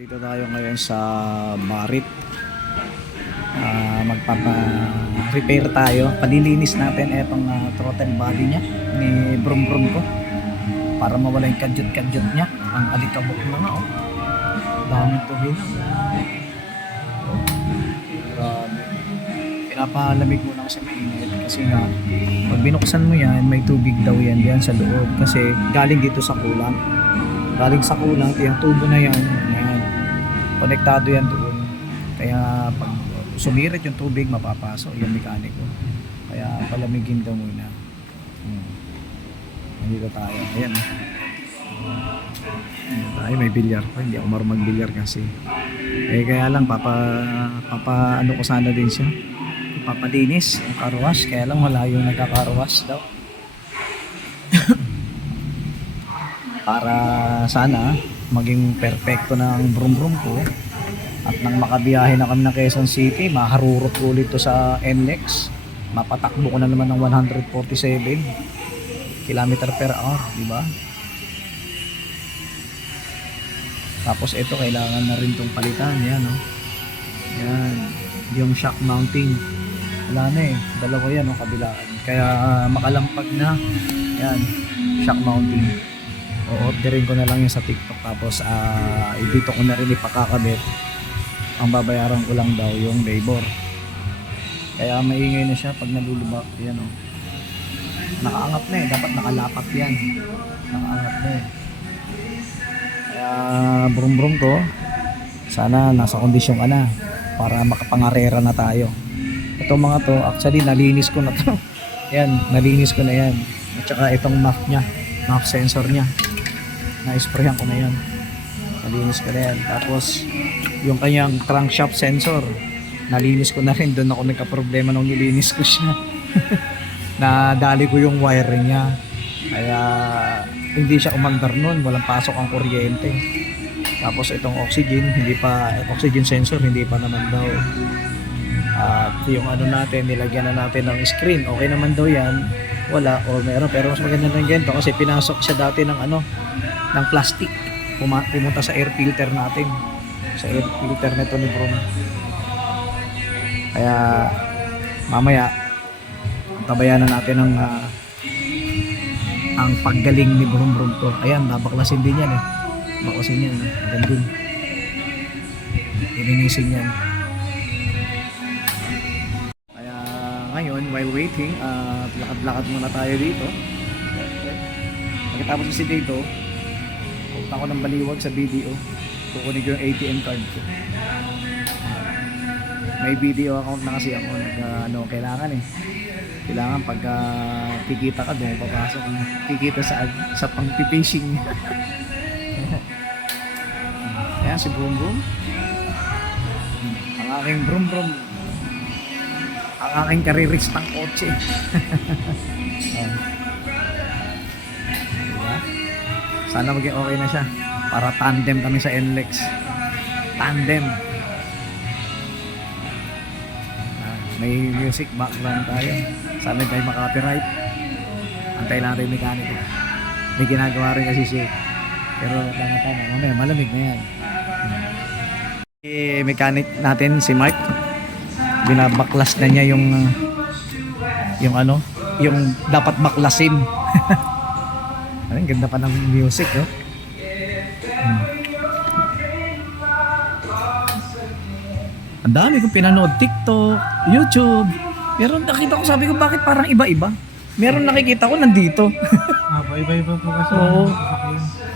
Dito tayo ngayon sa Barit. Magpapa-repair tayo. Palilinis natin etong throttle body niya ni Brum Brum ko para mawala yung kadyot-kadyot niya. Ang alikabok na nga, oh. Daming tubig. Grabe. Pinapalamig mo na kasi mainit kasi nga pag binuksan mo yan, may tubig daw yan diyan sa loob kasi galing dito sa kulang. Galing sa kulang, yung tubo na yan, konektado yan doon. Kaya pag sumirit yung tubig, mapapasok yung mekaniko. Kaya palamigin daw muna. Nandito tayo. Ayan. Ayan tayo, may bilyar pa. Hindi ako marunong mag-bilyar kasi. Kaya lang, ano ko sana din siya. Papalinis ang carwash. Kaya lang wala yung nagka-carwash daw. Para sana maging perfecto ng Brum Brum ko at nang makabiyahe na kami ng Quezon City, maharurot ulit to sa NLEX, mapatakbo ko na naman ng 147 km/h, di ba? Tapos ito kailangan na rin tong palitan, yan, no? Yan, yung shock mounting wala na dalawa yan, no, kabilaan, kaya makalampag na yan, shock mounting. O-orderin ko na lang yun sa TikTok, tapos dito ko na rin ipakakabit. Ang babayaran ko lang daw yung labor. Kaya maingay na siya pag nalulubak. Yan, o. Nakaangat na dapat nakalapat yan. Nakaangat na Kaya Brum Brum ko, sana nasa kondisyon ka na para makapangarera na tayo. Itong mga to, actually nalinis ko na to. Yan, nalinis ko na yan. At saka itong map nya, map sensor nya, na-sprayan ko na yan, nalinis ko na yan. Tapos yung kanyang crankshaft sensor, nalinis ko na rin. Doon ako nagka-problema nung nilinis ko siya. Nadali ko yung wiring niya, kaya hindi siya umandar nun, walang pasok ang kuryente. Tapos itong oxygen, oxygen sensor hindi pa naman daw. At yung ano natin, nilagyan na natin ng screen, okay naman daw yan, wala o meron. Pero mas maganda ng ganito kasi pinasok siya dati ng ng plastic, pumunta sa air filter natin, sa air filter nito ni Brum. Kaya mamaya tabayan na natin ang paggaling ni Brum Brum to. Ayan, babaklasin din yan, baklasin yan, maganda din, ilinisin yan. Kaya ngayon, while waiting, lakad-lakad muna tayo dito. Pagkatapos kasi dito, punta ko ng Baliwag sa BDO, kukunin ko yung ATM card ko. May BDO account na kasi ako, kailangan pagka kikita ka doon, papasok kikita sa pang-fishing. Ayan si Brum Brum, ang aking Brum Brum, ang aking kariristang kotse. Sana maging okay na siya para tandem kami sa NLEX. Tandem. May music background tayo. Sana tayo makapiright. Antay lang tayo yung mekaniko. May ginagawa rin kasi siya. Pero tama-tama. Mamaya malamig na yan. Mechanic natin si Mark, binabaklas na niya yung dapat baklasin. Ang ganda pa ng music, oh. Ang dami kong pinanood, TikTok, YouTube. Meron nakita ko, sabi ko bakit parang iba-iba. Meron nakikita ko nandito. Iba-iba po kasi. Oo.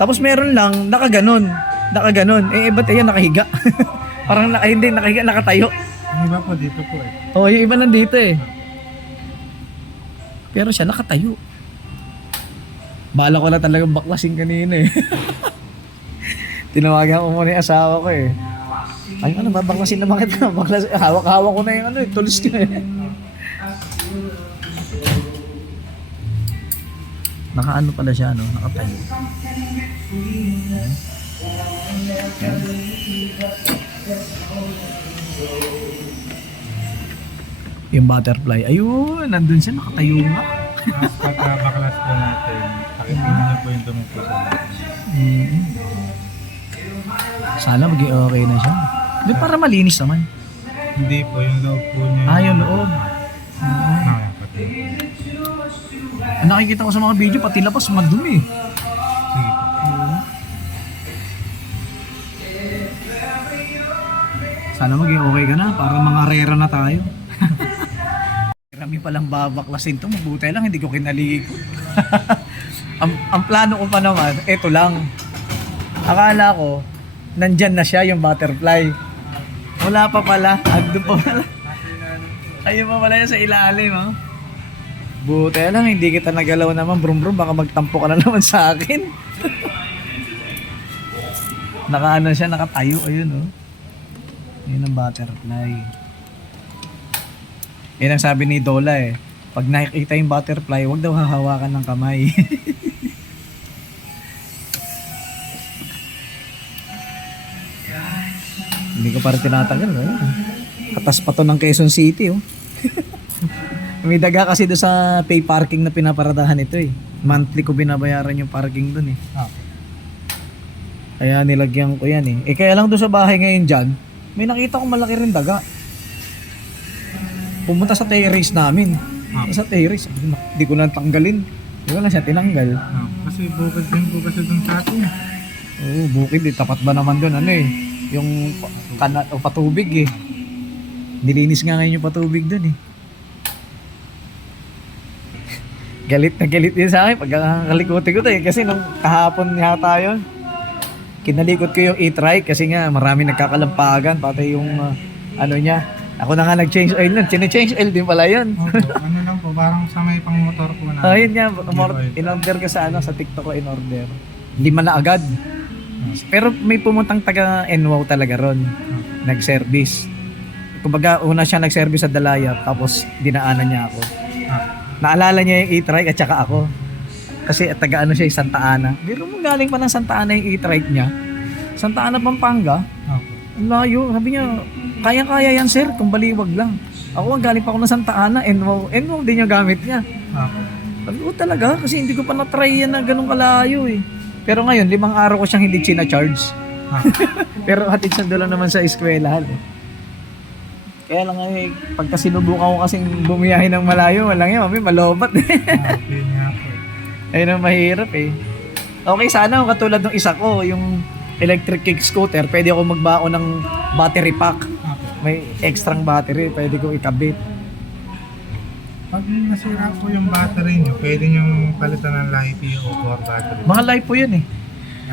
Tapos meron lang nakaganon. Ba't ayan nakahiga? Parang hindi nakahiga, nakatayo. Yung iba po dito po Oo, yung iba nandito Pero siya nakatayo. Bala ko na talagang baklasin kanina Tinawagan ko muna yung asawa ko Ay, babaklasin na bakit ka? Hawak-hawak ko na yung tulis ko Nakaano pala siya, nakatayo. Yung butterfly, ayun, nandun siya, nakatayo nga. Pagkabaklas po natin, pakitingin niyo po yung dumi po sa natin. Sana maging okay na siya. Di para malinis naman. Hindi po, yung loob po niya. Yung loob. Mamaya po. Nakikita ko sa mga video, pati labas madumi. Sige po. Sana maging okay ka na, para mga rera na tayo. Marami palang babaklasin to, mabuti lang, hindi ko kinalikot. ang plano ko pa naman, eto lang. Akala ko, nandyan na siya yung butterfly. Wala pa pala, andun pa pala. Ayun pa pala yan sa ilalim, ha? Buti lang, hindi kita nagalaw naman, brum brum, baka magtampo ka na naman sa akin. Nakaano siya, nakatayo, ayun, oh. Yun ang butterfly. Yan ang sabi ni Dola eh. Pag nakikita yung butterfly, huwag daw hahawakan ng kamay. Hindi ko pa rin tinatagal. Katas pa to ng Quezon City. Oh. May daga kasi doon sa pay parking na pinaparadahan ito eh. Monthly ko binabayaran yung parking doon eh. Kaya nilagyan ko yan eh. Kaya lang doon sa bahay ngayon dyan, may nakita ko malaki rin daga. Pumunta sa terrace namin. Sa terrace, hindi ko na tanggalin. Hindi ko na siya tinanggal. Kasi bukid din po kasi dun sa atin. Oo, bukid eh. Tapat ba naman doon? Ano eh? Yung kanat o patubig eh. Nilinis nga ngayon yung patubig doon eh. Galit na galit din sa akin pag kalikuti ko to eh. Kasi nung kahapon yata yun, kinalikot ko yung e-trike kasi nga marami nagkakalampagan pati yung ano niya. Ako na nga nag-change oil nun. Chine-change oil din pala yun. Opo, ano lang po, parang sa may pang motor po na. Ayun nga, in-order ko sa sa TikTok ko in-order. 5 na agad. Pero may pumuntang taga NWOW talaga ron. Nag-service. Kumbaga una siya nag-service sa Dalaya tapos dinaanan niya ako. Naalala niya yung e-trike at saka ako. Kasi taga ano siya, Santa Ana. Biro mo galing pa ng Santa Ana yung e-trike niya. Santa Ana, Pampanga. Ang layo. Sabi niya, kaya-kaya yan sir, kung baliwag lang. Ako galing pa ako ng Santa Ana, NWOW din yung gamit niya. Sabi ko talaga, kasi hindi ko pa na-try yan na ganun kalayo eh. Pero ngayon, 5 araw ko siyang hindi china-charge. Pero hatid siya doon naman sa eskwelahan eh. Kaya lang eh, pagka sinubukan ko kasing bumiyahe ng malayo, walang yan, mami, malobat eh. Ayun ang mahirap eh. Okay, sana kung katulad ng isa ko, yung electric kick scooter, pwede ako magbaon ng battery pack. May extrang battery, pwede ko ikabit. Pag nasira po yung battery nyo, pwede nyo palitan ng LiPo o core battery. Mga live po yun eh.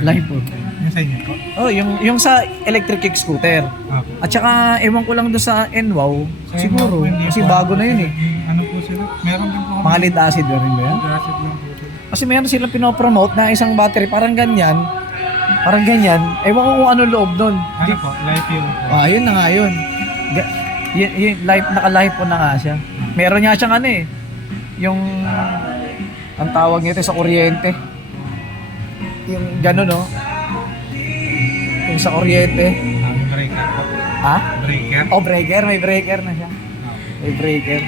Live po. Yung sa inyo po? Oh, yung sa electric kick scooter. At saka, ewan ko lang doon sa NWOW, siguro, kasi bago na yun eh. Ano po sila? Meron din po. Mga lead acid na rin ba yan? Lead acid lang po sila. Kasi meron silang pinopromote na isang battery, parang ganyan. Ewan ko kung ano loob doon. Ano po? LiPo po. Yun na nga yun. Yung live, naka-live po na nga siya. Meron niya siyang ano eh. Yung, ang tawag nito sa kuryente. Yung gano'n no? Yung sa kuryente. Breaker po. Ha? Breaker? Oh, breaker. May breaker na siya. May breaker.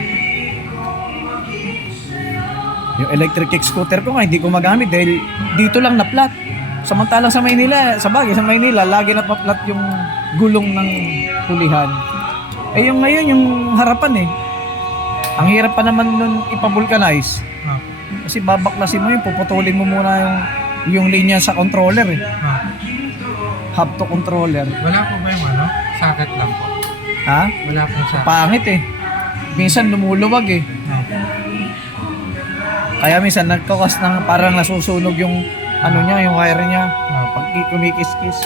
Yung electric kick scooter ko nga, hindi ko magamit dahil dito lang na flat. Samantalang sa Maynila, sa Maynila, lagi na pa-flat yung gulong ng tulihan. Eh yung ngayon, yung harapan eh. Ang hirap pa naman nun ipavulcanize. Kasi babaklasin mo yun, puputulin mo muna yung linya sa controller eh. Hub to controller. Wala po ba yung ano? Socket lang po. Ha? Wala po socket. Pangit eh. Minsan lumuluwag eh. Kaya minsan nagkakos ng parang nasusunog yung ano niya, yung wire niya. Pag kumikis-kis.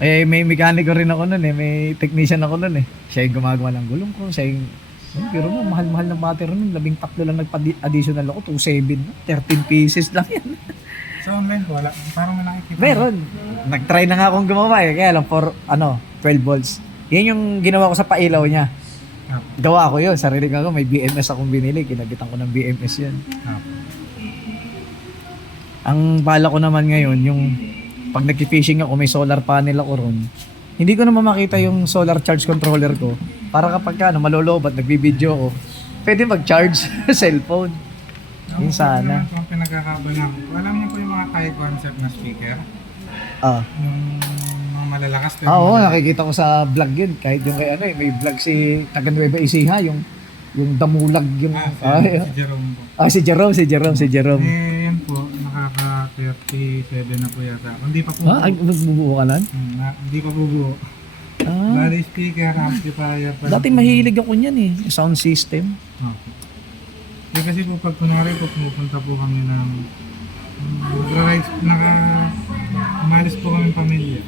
Eh, may mekaniko rin ako nun eh. May technician ako nun eh. Siya yung gumagawa ng gulong ko. Siya yung... pero mo, mahal-mahal ng battery nun. 13 lang nagpa-additional ako. 2.7. 13 pieces lang yan. Sa online ko, wala. Parang may nakikita. Meron. Nag-try na nga akong gumawa eh. Kaya lang for 12 volts. Yan yung ginawa ko sa pailaw niya. Gawa ko yun. Sarili ko may BMS akong binili. Kinagitan ko ng BMS yun. Ang bala ko naman ngayon, yung pag nag-fishing ako, may solar panel ako ron. Hindi ko naman makita yung solar charge controller ko. Para kapag malolobat, nagbibideo ko, pwede mag-charge cellphone. Yun sana. Kung pinagkakabalan ko, alam niyo po yung mga Thai concept na speaker? Ah. Yung mga malalakas. Oo, nakikita ko sa vlog yun. Kahit yung kay ano eh, may vlog si taga Nueva Ecija, yung damulag yung... Si Jerome po. Si Jerome. Eh, yan po, nakaka-37 na po yata. Hindi pa po. Ay, magbubuo ka lang? Hindi pa po buo. Ah. Bali speaker, amplifier. Dati mahilig ako niyan eh, sound system. Okay. Eh, kasi po pag kunwari po pumupunta po kami ng rides, umalis po kami pamilya.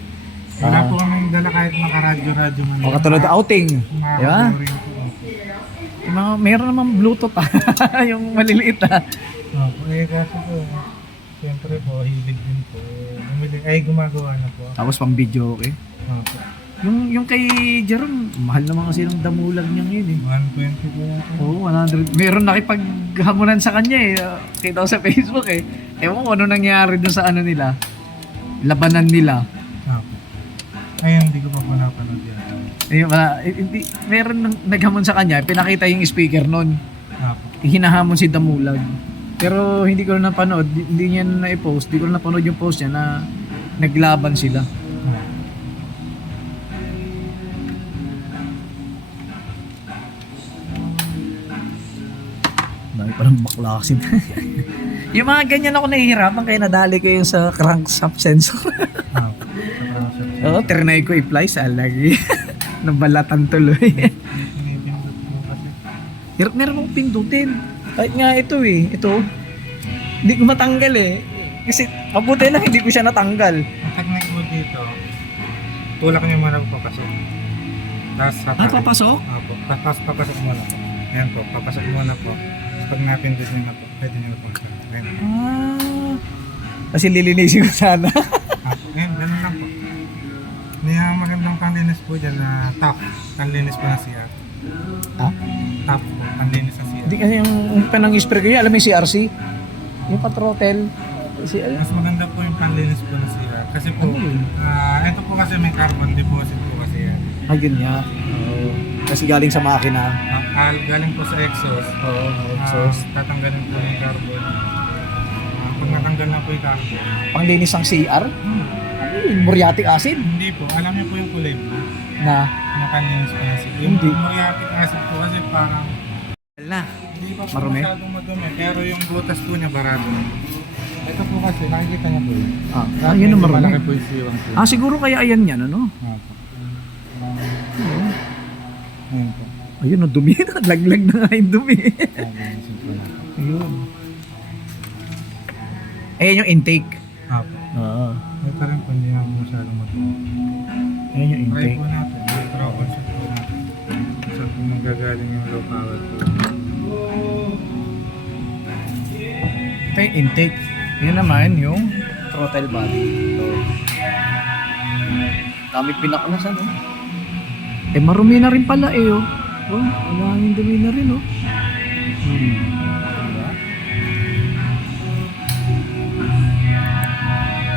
Wala po kami dala kahit makaradyo-radyo man. O katulad outing. Di ba? Rin po. Meron naman Bluetooth yung maliliit Eh kasi po, siyempre po, hilig din po. Gumagawa na po. Tapos pang video, okay? Okay. Yung kay Jerome, mahal naman kasi ng damulag niyang yun eh. 120 po yata. Oo, 100. Meron nakipaghamunan sa kanya eh. Kita ko sa Facebook eh. Ewan ko ano nangyari dun sa ano nila. Labanan nila. Okay. Ayun, hindi ko pa po napanood yan. Eh, hindi, meron naghamon sa kanya, pinakita yung speaker nun. Okay. Hinahamon si Damulag. Pero hindi ko na napanood, hindi niya na-post. Hindi ko na napanood yung post niya na naglaban sila. Dami parang baklasin. Yung mga ganyan ako nahihirapan kaya nadali ko yung sa crankshaft sensor. Oo, trinay ko i-fly sa lagi. Nabalatan tuloy. Pinipindot po kasi. Hirap meron akong pindutin. Kahit nga ito eh, ito. Hindi ko matanggal eh. Kasi mabuti lang hindi ko siya natanggal. Ang technique mo dito, tulak niyo muna po papasok. Tapos Papasok? Opo. Tapos papasok muna po. Ayan po, papasok muna po. Tapos pag napindot niyo na po, pwede niyo po. Ayan. Kasi lilinisin ko sana. Ayan, ganun lang po. May magandang panlinis po dyan na top. Panlinis po na CR. Top po, panlinis na CR. Hindi kasi yung panang-spray ko yun, alam mo yung CRC? Yung patrotel. Mas maganda po yung panlinis po na CR. Kasi po, ito po kasi may carbon deposit po kasi yan. Ganyan. Kasi galing sa makina. Galing po sa exhaust. Exhaust. Tatanggalin po yung carbon. Pag natanggal na po yung carbon. Panglinis ng CR? Ano yun? Muriatic acid? Hindi po. Alam niyo po yung kulay po. Na? Na panlinis po na CR. Yung Hindi. muriatic acid po kasi parang hindi pa po Marumi? masyadong madumi. Pero yung butas po niya barado. Ito po kasi, nakikita niya po yun. Yun ang marumi. Malaki po yung siwang po. Siguro kaya ayan yan, ano? Ayun po. Ayun, ang dumi na. Laglag na nga yung dumi. Linisin po na. Ayun. Ayan yung intake. Opo. Ito rin po, hindi na masyadong madumi. Ayan yung Try intake. po natin. Troubleshoot po natin. Saan po manggagaling yung low power po. Ito yung intake. Yun naman yung throttle body. Ito. Dami pinaklasan, oh. Marumi na rin pala eh, oh. Wala yung dumi na rin, oh.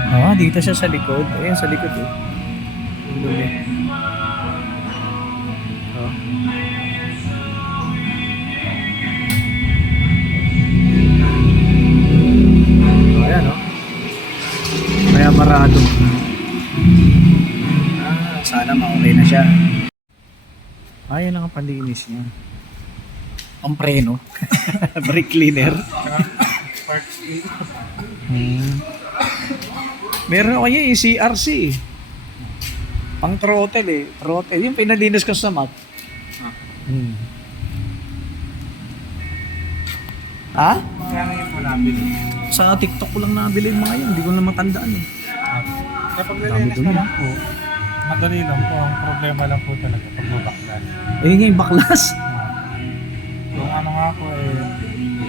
Diba? Dito siya sa likod. Ayan, sa likod, oh. Yung dumi. Oh. Ayan, oh. Kaya marado. Sana ma-okay na siya. Ayan ang panlinis niya. Ang preno. Brake cleaner. Meron ako yung CRC. Pang throttle eh. Throttle. Yung pinalinis ko sa Mac. Ha? Kaya ngayon po nabili. Sa TikTok ko lang nabili yung mga yun. Hindi ko na matandaan eh. Kapag Dami nilinis dumi. naman po, madali lang po. Ang problema lang po talaga pag mabaklas. Ayun nga yung baklas. Yung ano nga po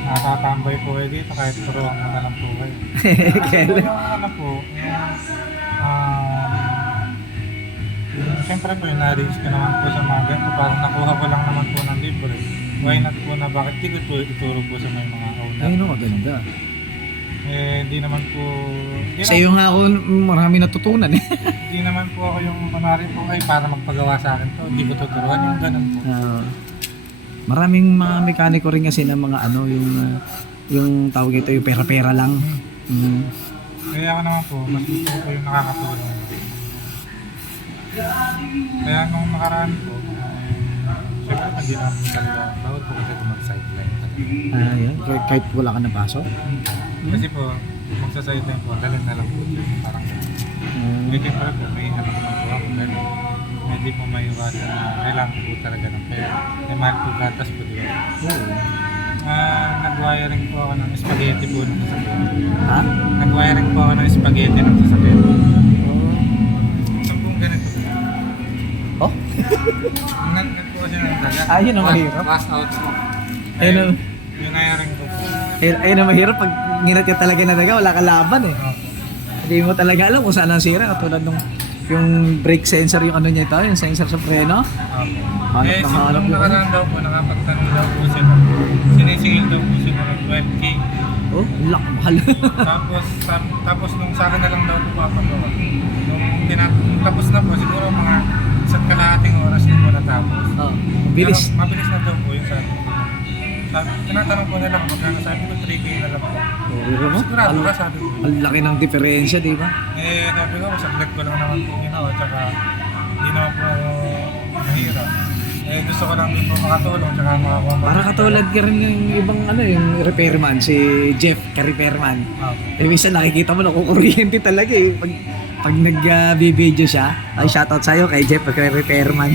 nakakambay po dito kahit turuan mo na lang po kayo. Kailan? Yung ano po, siyempre po yung na-reach ko naman po sa mga ganito. Parang nakuha ko lang naman po ng libre. Why not po na bakit di ko po ituro po sa may mga owner. Ayun o, maganda. Hindi naman po... Sa iyo nga ako marami natutunan eh. Hindi naman po ako yung kunwari po ay para magpagawa sa akin to. Hindi ko tuturuan yung ganun po. Maraming mga mekaniko rin kasi ng mga ano yung tawag ito yung pera-pera lang. Kaya ako naman po, mas gusto ko po yung nakakatulong. Kaya nung nakaraan po, syempre pag namin talaga, bawal po kasi mag-sideline talaga. Yun. Kahit wala ka napasok? Kasi po, magsa-sideline po, dalan na lang po dyan. Parang medyo pala po, may anak naman po ako. Pero hindi po maiwasan na kailangan po talaga ng pera. May mahal po gatas po, di ba? Oo. Nag-wiring po ako ng spaghetti po ng sasakyan. Ha? Nag-wiring po ako ng spaghetti ng sasakyan. So kung ganito po. Oh? Nag po kasi ng daga. Yun ang mahirap. Pass out po. Ayun ang, Yung wiring ko po. ayun ang mahirap. Pag nginat ka talaga na daga, wala ka laban eh. Opo. Hindi mo talaga alam kung saan ang sira. Katulad nung yung brake sensor, yung ano niya ito, yung sensor sa preno. Opo. Hanap Eh, na hanap nung yun. nakaraan daw po, nakapagtanong daw po sila. Sinisingil daw po sila ng 12K. Oh, lak, mahal. Tapos nung sa akin na lang daw po papagawa. Nung tapos na po, siguro mga isa't kalahating oras na po natapos. Oh, bilis. Pero mabilis na daw po yung sabi ko. Tinatanong ko nila kung magkano, sabi ko 3K na lang po. Biro mo? Sigurado ka, sabi ko. Ang laki ng diferensya, di ba? Eh, sabi ko, saglit ko lang naman po ginawa, tsaka hindi naman po mahirap. Eh, gusto ko lang din po makatulong, tsaka makakuha. Para katulad ka rin yung ibang ano, yung repairman, si Jeff, ka-repairman. Eh, minsan nakikita mo, nakukuryente talaga eh. Pag nag-video siya, ay shoutout sa'yo kay Jeff, ka-repairman.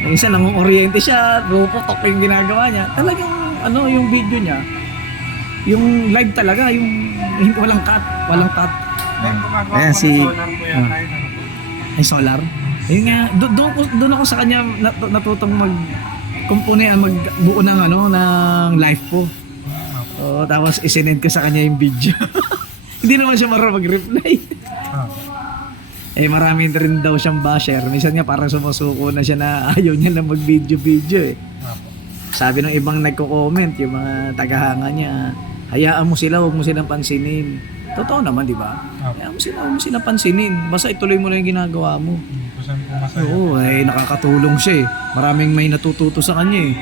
Minsan nangukuryente siya, puputok yung ginagawa niya. Talagang ano, yung video niya, yung live talaga, yung walang cut, walang cut. Ayan, si- Solar po yan, tayo na po. Ay, solar. Ayun nga, doon ako sa kanya natutong magbuo ng ano, ng live po. Oo, tapos isinend ko sa kanya yung video. Hindi naman siya marunong mag-reply. Eh, marami rin daw siyang basher. Minsan nga parang sumusuko na siya na ayaw niya na mag-video eh. Sabi ng ibang nagko-comment, yung mga tagahanga niya, hayaan mo sila, huwag mo silang pansinin. Totoo naman, di ba? Hayaan mo sila, huwag mo silang pansinin. Basta ituloy mo lang yung ginagawa mo. Kusan po masaya. Oo, eh, nakakatulong siya eh. Maraming may natututo sa kanya eh.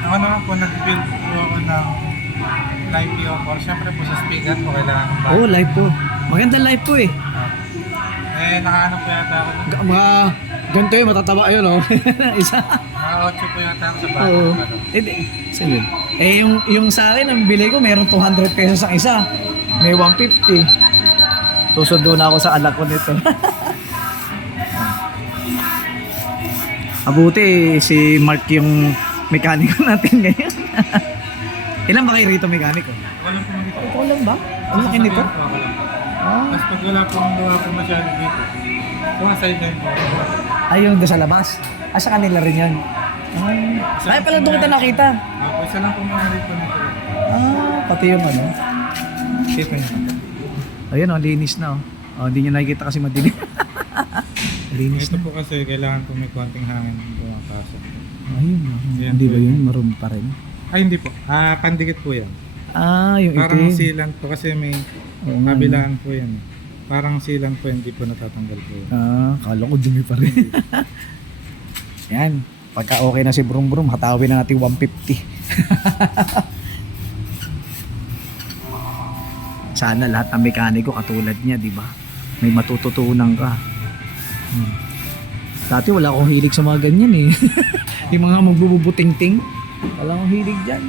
Ako naman po, nag-build po ako ng live view ako. Siyempre po sa speaker po, kailangan ng Oo, live po. Maganda live po eh. Eh, nakahanap po yata ako. Mga ganito eh, matataba yun oh. Isa. Mga 8 po yata ako sa bahay. Oo. Sige. Eh, yung sa akin, ang bili ko, meron 200 pesos ang isa. May 150. Susundo na ako sa anak ko nito. Abuti, si Mark yung mekaniko natin ngayon. Ilan ba kayo rito mekaniko? Walang po dito. Ito lang ba? Ang laki nito? Ako lang. Ah, Tapos pag wala pong gawa po masyado dito, sumaside line po. ayun doon sa labas. Sa kanila rin yan. Ay, pala doon kita nakita. Ako, isa lang po mga dito nito. Pati yung ano. Dito niya. Ayun, ang linis na oh. Oh, hindi nyo nakikita kasi madilim. Linis Ito na. po kasi kailangan po may konting hangin pumapasok. Ayun, hindi ba yun? Maroon pa rin. Ay, hindi po. Pandikit po yan. Yung Parang itim. sealant po kasi may Oo nga, kabilaan po yan. Parang sealant po, hindi po natatanggal po yan. kala ko dumi pa rin. Yan. Pagka okay na si Brum Brum, hatawin na natin 150. Sana lahat ng mekaniko katulad niya, di ba? May matututunan ka. Dati wala akong hilig sa mga ganyan eh. Yung mga magbubuting-ting, wala akong hilig dyan.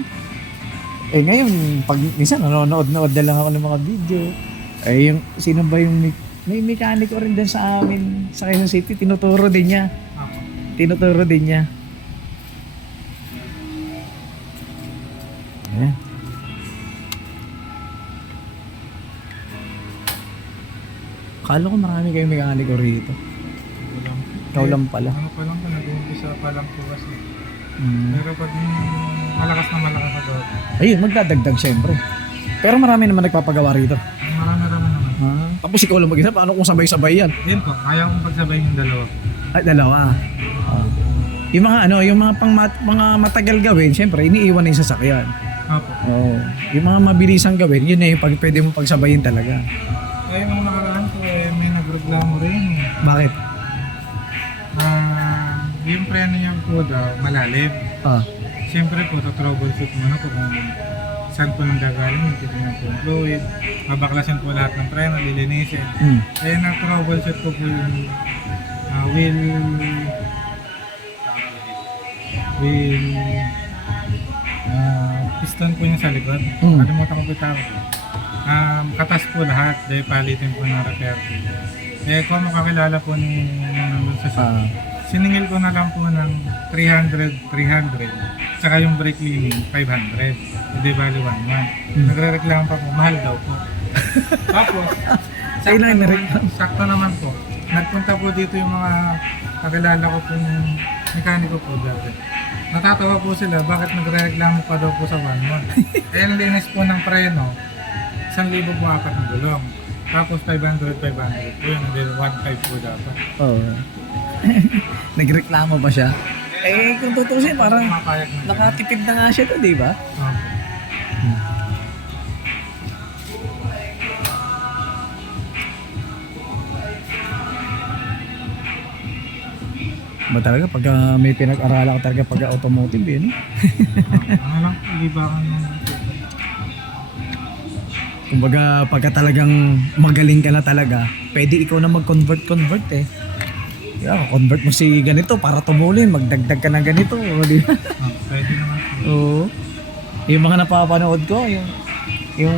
Eh ngayon, pag minsan nanonood na lang ako ng mga video. Eh yung, sino ba yung may mekaniko rin din sa amin sa Quezon City, tinuturo din niya. Tinuturo din niya. Ayan. Kala ko marami kayong mekaniko rito. Ikaw lang pala. Ano pa lang po, nag-uumpisa pa lang po kasi. Mm. Pero pag malakas na malakas na daw. Ayun, magdadagdag syempre. Pero marami naman nagpapagawa rito. Marami naman. Tapos ikaw lang mag-isa, paano kung sabay-sabay yan? Yun po, kaya kong pagsabayin yung dalawa. Ay, dalawa. Yung mga ano, yung mga mga matagal gawin, syempre iniiwan na yung sasakyan. Opo. Oo. Yung mga mabilisang gawin, yun na yung pwede mo pagsabayin talaga. Eh, nung nakaraan ko, may nagreklamo rin. Bakit? Yung preno niya po daw, malalim. Ah. Siyempre po, troubleshoot mo na po kung saan po nang gagaling, titignan po yung fluid, babaklasin po lahat ng preno, lilinisin. Mm. Kaya na-troubleshoot ko po yung wheel piston po niya sa likod. Mm. Kalimutan ko po yung tawag. Katas po lahat, dahil palitin po ng repair. Eh kung makakilala po ni nandun sa shop, Ah. siningil ko na lang po ng 300, saka yung brake cleaning, 500. Hindi bali 1,1. Nagre-reklamo pa po, mahal daw po. Tapos, Kailan nireklamo? sakto naman po. Nagpunta po dito yung mga kakilala ko pong mekaniko po dati. Natatawa po sila, bakit nagre-reklamo pa daw po sa 1,1. Eh, ang linis po ng preno, 1,000 po 4 na gulong. Tapos 500 po yun, hindi 1,500 po dapat. Oo. Nagreklamo ba siya? Eh, kung tutusin, parang Mapayag na. nakatipid na nga siya to, di ba? Okay. Ba talaga, pag may pinag-aralan ka talaga pag automotive, eh, no? Ano lang, libakan ng Kumbaga, pagka talagang magaling ka na talaga, pwede ikaw na mag-convert eh. Yeah, convert mo si ganito para tumulin, magdagdag ka ng ganito, di ba? pwede naman po. Oo. Yung mga napapanood ko, yung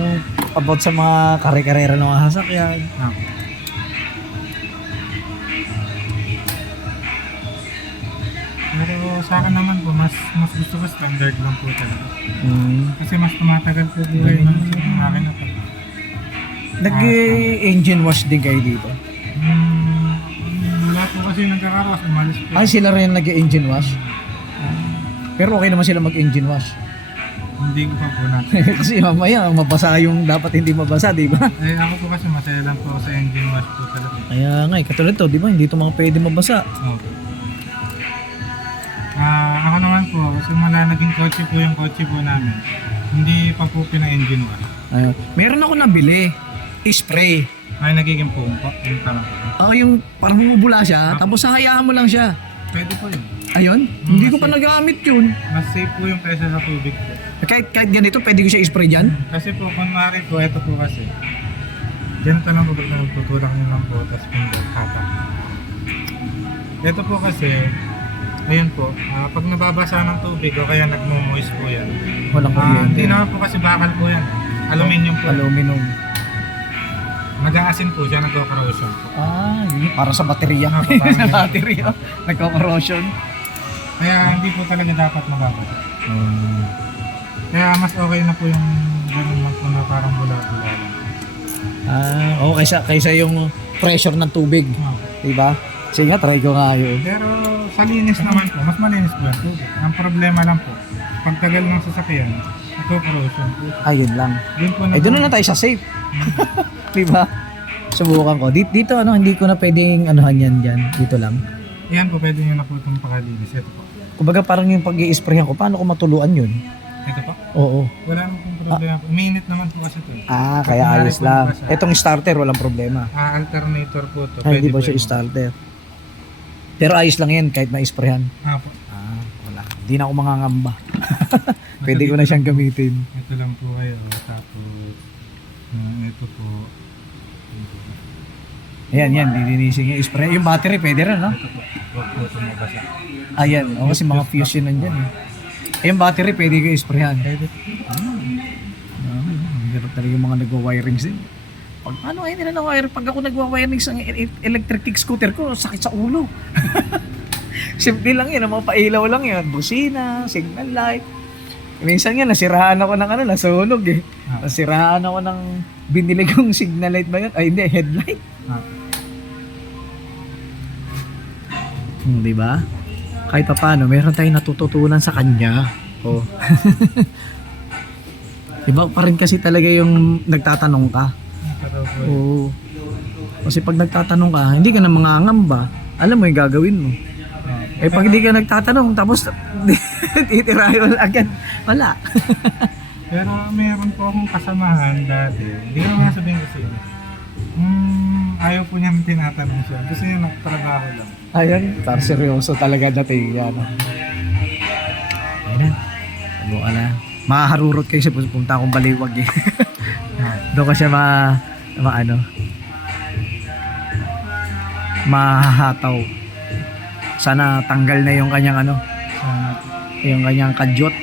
about sa mga kare-karera ng mga sasakyan. Okay. Pero sa akin naman po, mas gusto ko standard lang po talaga. Kasi mas tumatagal po buhay ng makina po. Nag-engine wash din kayo dito? Wala po kasi nagkakaroon, umalis po. Ay, sila rin nag-engine wash? Pero okay naman sila mag-engine wash. Hindi ko pa po natin. Kasi mamaya, mabasa yung dapat hindi mabasa, di ba? Eh ako po kasi masaya lang po ako sa engine wash po talaga. Kaya nga, katulad to, di ba? Hindi ito mga pwede mabasa. Okay. Ako naman po, kasi mula naging kotse po yung kotse po namin, hindi pa po pina-engine wash. Ayun. Meron ako nabili, spray. Ay, nagiging po yung tanong ko. Yung parang bumubula siya, tapos hahayaan mo lang siya. Pwede po yun. Ayun, hindi ko pa nagamit yun. Mas safe po yung kaysa sa tubig po. Kahit ganito, pwede ko siya spray dyan? Kasi po, kunwari po, ito po kasi. Ganito lang po, tutulak nyo lang po, tapos finger, hatak. Ito po kasi, ayun po, pag nababasa ng tubig o kaya nagmo-moist po yan. Walang Hindi kuryente. naman po kasi bakal po yan. Aluminum po. Aluminum. Nag-aasin po siya, nagko-corrosion po. Yun, para sa baterya. Ako, parang Sa yun. baterya. Nagko-corrosion. Kaya hindi po talaga dapat mababasa. Kaya mas okay na po yung ganun lang po na parang bula-bula lang. Oo, kaysa yung pressure ng tubig. Diba? Sige nga, try ko nga yun. Pero sa linis naman po, mas malinis po yan. Ang problema lang po, pag tagal ng sasakyan, nagko-corrosion po. Ayun lang. Yun po Doon na lang tayo sa safe. Diba? Subukan ko. Dito, hindi ko na pwedeng anuhan yan dyan. Dito lang. Yan po, pwede nyo na po itong pakalinis. Ito po. Kumbaga parang yung pag-i-sprayan ko, paano ko matuluan yun? Ito po. Oo. Wala naman pong problema po. Uminit naman po kasi ito. Kaya ayos lang. Itong starter, walang problema. Alternator po ito. Ay, hindi ba po siya yun. starter? Pero ayos lang yan kahit na-sprayan. Po. Wala. Hindi na ako mangangamba. Pwede ko na siyang gamitin. Ito lang po kayo. Tapos, ito po. Ayan, lilinisin niya. Spray. Yung battery, pwede rin, no? Huwag po tumabasa. Ayan. Kasi mga fuse yun nandyan, eh. Yung battery, pwede ko isprayan. Pwede. Hirap talaga yung mga nagwa-wirings din. Ano ay nila na wire? Pag ako nagwa-wirings ng electric scooter ko, sakit sa ulo. Simple lang yan, mga pailaw lang yan. Busina, signal light. Minsan nga, nasirahan ako ng nasunog eh. Nasirahan ako ng binili kong signal light ba yun? Ay hindi, headlight. Di ba? Kahit pa paano, meron tayong natututunan sa kanya. Oh. Iba pa rin kasi talaga yung nagtatanong ka. Oo. Kasi pag nagtatanong ka, hindi ka na mangangamba. Alam mo yung gagawin mo. Eh pag hindi ka nagtatanong, tapos titirahin mo agad. Wala. Pero meron po akong kasamahan dati. Hindi ko naman sabihin kasi. Ayaw po niya tinatanong siya. Gusto niya nagtrabaho lang. Ayan, parang seryoso talaga dating yan. Ayan na. Subukan na. maharurot kayo sa pupunta akong baliwag eh. Doon ka siya mahahataw. Sana tanggal na yung kanyang yung kanyang kadyot.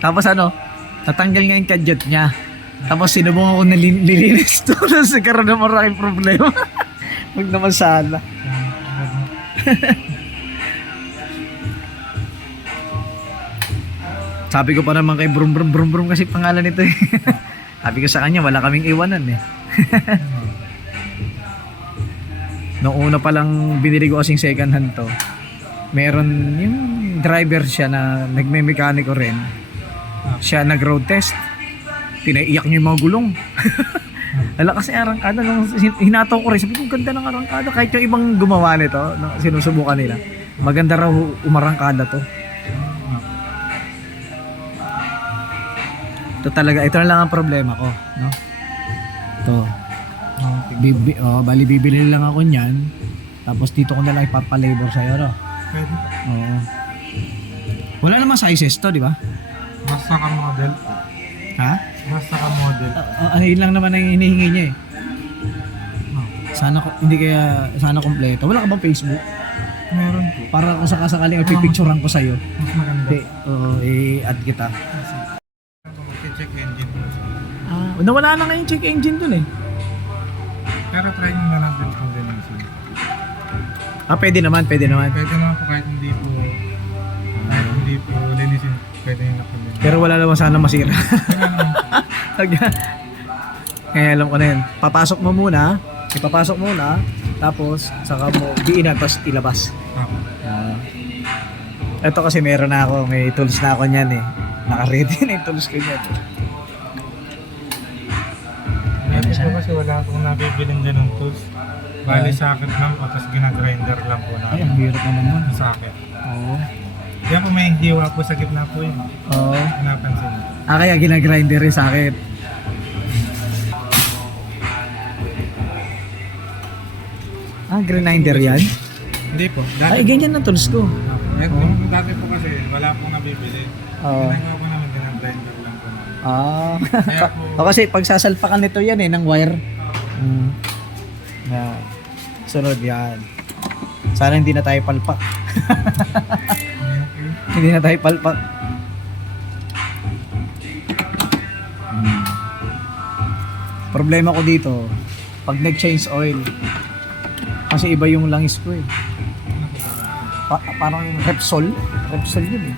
Tapos natanggal nga yung kadyot niya. Tapos sinubong ako na nilinis to. Tapos nagkaroon na maraming problema. Huwag naman sana. Sabi ko pa naman kay Brum Brum kasi pangalan nito eh. Sabi ko sa kanya, wala kaming iwanan eh. Noong una pa lang binili ko kasing second hand to. Meron yung driver siya na nagme-mekaniko rin. Siya nag-road test. Pinaiyak niya yung mga gulong. Wala kasi arangkada. Nung hinataw ko rin, sabi ko, ganda ng arangkada. Kahit yung ibang gumawa nito, sinusubukan nila. Maganda raw umarangkada to. Ito talaga, ito na lang ang problema ko, no? Ito. Bali bibili lang ako niyan. Tapos dito ko na lang ipapalabor sa'yo, no? Pwede. Oo. Wala namang sizes to, di ba? Basta ka model. Ha? Basta ka model. Ayun lang naman ang hinihingi niya eh. Sana kompleto. Wala ka bang Facebook? Meron po. Para kung sakasakaling ipipicturean ko sa'yo. Mas maganda. Oo, i-add kita. Check engine. Nawala na nga yung check engine dun eh. Pero try nyo na lang din kung linisin. Pwede naman. Pwede naman po kahit hindi po linisin. Pwede nyo na po linisin. Pero wala naman sana masira. Kaya alam ko na yun. Ipapasok muna, tapos saka mo diinan, tapos ilabas. Ito kasi meron na ako, may tools na ako niyan eh. Naka-ready na yung tools ko niyan. Dati po kasi wala akong nabibiling ganun tools. Bali sakit lang po, tapos ginagrinder lang po na. Ay, ang hirap naman nun. Sakit. Oo. Kaya po may hiwa po sa gitna po yun. Oo. Napansin mo. Kaya ginagrinder rin sa akin. Grinder yan? Hindi po. Ay, ganyan ang tools ko. Dati po kasi wala pong nabibili. Oo. Ginagawa ko naman ginagrinder lang po. Kaya po, Kasi pagsasalpakan nito yan eh, ng wire. Sunod yan. Sana hindi na tayo palpak. Hindi na tayo palpak. Problema ko dito, pag nag-change oil, kasi iba yung langis ko eh. Parang yung Repsol yun eh.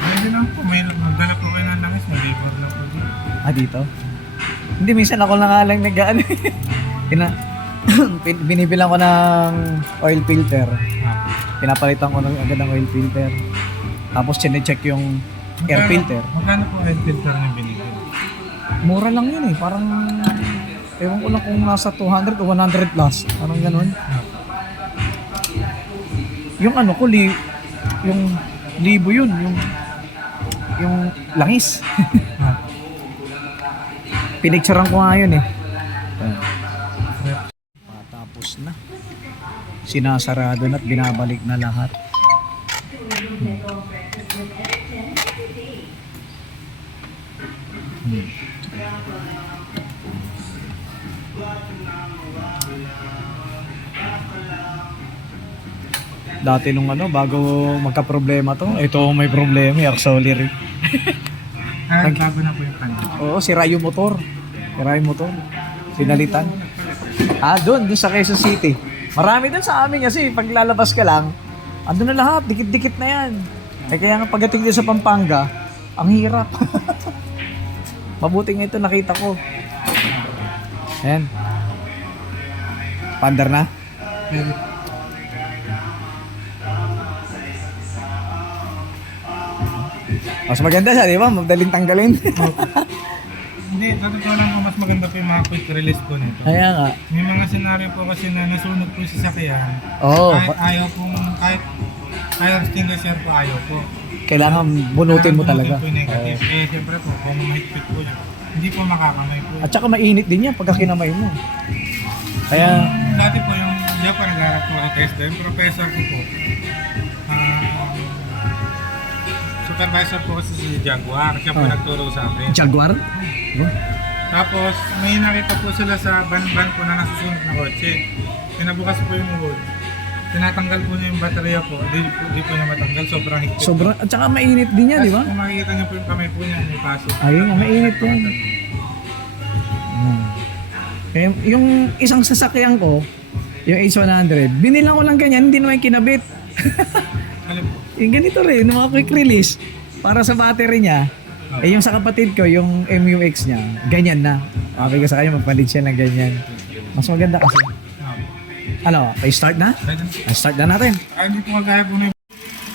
Pwede lang po, may magdala po kayo ng langis, nalipad lang po dito. Dito? Hindi, minsan ako lang nga lang nag-ano binibilang ko ng oil filter. Pinapalitan ko agad ng oil filter. Tapos chine-check yung air filter. Magkano po oil filter na binigyan? Mura lang yun eh. Parang, ewan ko lang kung nasa 200 o 100 plus. Parang ganun. Yung ano ko, yung libo yun. Yung langis. Pinicturean ko nga yun eh. Tapos na. Sinasarado na at binabalik na lahat. Dati nung bago magka-problema to, ito may problema, yung auxiliary. Bago na po yung kanya. Oo, sira yung motor. Pinalitan. Doon sa Quezon City. Marami din sa amin kasi pag lalabas ka lang, andun na lahat, dikit-dikit na yan. Kaya nga pagdating din sa Pampanga, ang hirap. Mabuti nga ito nakita ko. Ayan. Pandar na. Mas maganda siya, di ba? Madaling tanggalin. Hindi, totoo lang po, mas maganda po yung mga quick release po nito. Kaya nga. May mga senaryo po kasi na nasunog po yung sasakyan. Oo. Kahit ayaw extinguisher po, ayaw po. Kailangan bunutin mo talaga. Bunutin po yung negative. Siyempre po, kung mahigpit po yun, hindi po makakamay po. At saka mainit din yan pagka kinamay mo. Kaya, Dati po yung Japan, nagharap po ako test drive, professor ko po. supervisor po kasi si Jaguar. Siya po Ah. nagturo sa akin. Jaguar? Oh. Tapos, may nakita po sila sa van-van po na nasusunod na kotse. Pinabukas po yung hood. Tinatanggal po niya yung baterya po. Di po niya matanggal. Sobrang higpit. Sobrang, at saka mainit din yan, di ba? Kung makikita niyo po yung kamay po niya, may pasok. Ayun, mainit yan. Kaya yung isang sasakyan ko, yung H100, binilang ko lang ganyan, hindi naman kinabit. Ano po? Yung ganito rin, yung mga quick release, para sa battery niya. Eh yung sa kapatid ko, yung MUX niya, ganyan na. Sabi ko sa kanya, magpalit siya ng ganyan. Mas maganda kasi. Ano, start na? Start na natin. Ay, hindi po kagaya po na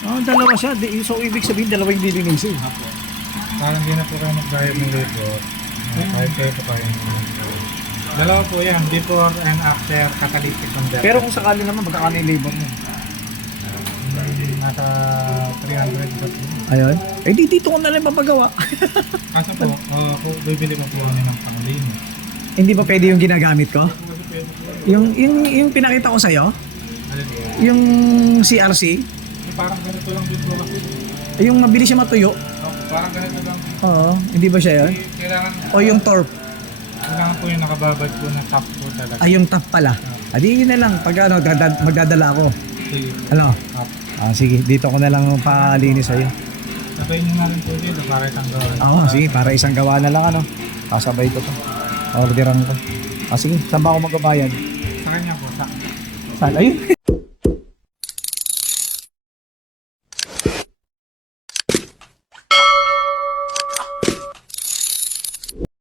Oh, dalawa siya. So, ibig sabihin, dalawa yung lilinisin. parang hindi na po kayo mag-dive ng labor. Kahit kayo po kayo. Dalawa po yan, before and after catalytic converter. Pero kung sakali naman, magkakano yung labor mo? Nasa 300 po. Ayun. Eh, dito ko na lang papagawa. Kaso po, ako bibili mo po kami ng pangulinis. Hindi ba pwede yung ginagamit ko? Kasi pwede po. Yung pinakita ko sa'yo? Alin po? Yung CRC? Parang ganito lang din po kasi. Yung mabilis siya matuyo? Parang ganito lang. Oo. Hindi ba siya yun? Kailangan, O yung torp? kailangan po yung nakababad po na top po talaga. Ay, yung top pala. Adi yun na lang. Pag ano, magdadala ako. Sige. Ano? Top. Sige. Dito ko na lang palinis sa'yo. Sabay nyo na rin po dito para isang gawin. Oo, sige. Para isang gawa na lang ano. Kasabay ko to. Orderan ko. Sige. Saan ba ako magbabayad? Sa kanya po, sa Saan? Ayun.